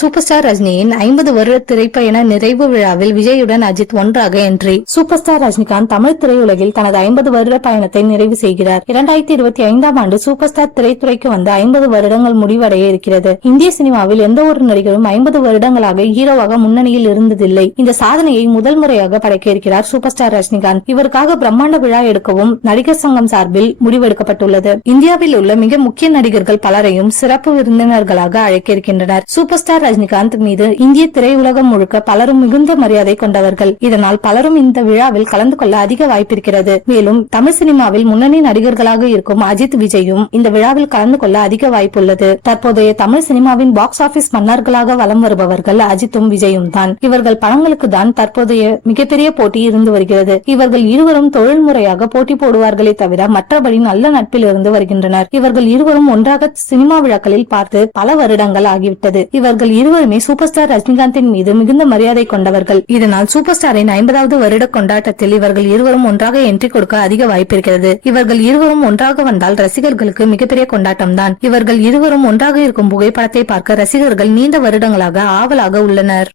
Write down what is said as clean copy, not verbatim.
Super star ரஜினியின் 50 வருட திரைப்பயண நிறைவு விழாவில் விஜயுடன் அஜித் ஒன்றாக entry. Super star Rajinikanth Tamil திரையுலகில் தனது 50 வருட பயணத்தை நிறைவு செய்கிறார். 2025ஆம் ஆண்டு சூப்பர் ஸ்டார் திரைத்துறைக்கு வந்து 50 வருடங்கள் முடிவடைய இருக்கிறது. இந்திய சினிமாவில் எந்த ஒரு நடிகரும் 50 வருடங்களாக ஹீரோவாக முன்னணியில் இருந்ததில்லை. இந்த சாதனையை முதல் முறையாக படைக்க இருக்கிறார் சூப்பர் ஸ்டார் ரஜினிகாந்த். இவருக்காக பிரம்மாண்ட விழா எடுக்கவும் நடிகர் சங்கம் சார்பில் முடிவெடுக்கப்பட்டுள்ளது. இந்தியாவில் உள்ள மிக முக்கிய நடிகர்கள் பலரையும் சிறப்பு விருந்தினர்களாக அழைக்க இருக்கின்றனர். சூப்பர் ஸ்டார் ரஜினிகாந்த் மீது இந்திய திரையுலகம் முழுக்க பலரும் மிகுந்த மரியாதை கொண்டவர்கள். இதனால் பலரும் இந்த விழாவில் கலந்து கொள்ள அதிக வாய்ப்பிருக்கிறது. மேலும் தமிழ் சினிமாவில் முன்னணி நடிகர்களாக இருக்கும் அஜித், விஜயும் இந்த விழாவில் கலந்து கொள்ள அதிக வாய்ப்புள்ளது. தற்போதைய தமிழ் சினிமாவின் பாக்ஸ் ஆபீஸ் மன்னர்களாக வலம் வருபவர்கள் அஜித்தும் விஜயும் தான். இவர்கள் படங்களுக்கு தான் தற்போதைய மிகப்பெரிய போட்டி இருந்து வருகிறது. இவர்கள் இருவரும் தொழில் முறையாக போட்டி போடுவார்களே தவிர மற்றபடி நல்ல நட்பில் இருந்து வருகின்றனர். இவர்கள் இருவரும் ஒன்றாக சினிமா விழாக்களில் பார்த்து பல வருடங்கள் ஆகிவிட்டது. இவர்கள் இருவருமே சூப்பர் ஸ்டார் ரஜினிகாந்தின் மீது மிகுந்த மரியாதை கொண்டவர்கள். இதனால் சூப்பர் ஸ்டாரின் 50வது வருட கொண்டாட்டத்தில் இவர்கள் இருவரும் ஒன்றாக என்ட்ரி கொடுக்க அதிக வாய்ப்பிருக்கிறது. இவர்கள் இருவரும் ஒன்றாக வந்தால் ரசிகர்களுக்கு மிகப்பெரிய கொண்டாட்டம் தான். இவர்கள் இருவரும் ஒன்றாக இருக்கும் புகைப்படத்தை பார்க்க ரசிகர்கள் நீண்ட வருடங்களாக ஆவலாக உள்ளனர்.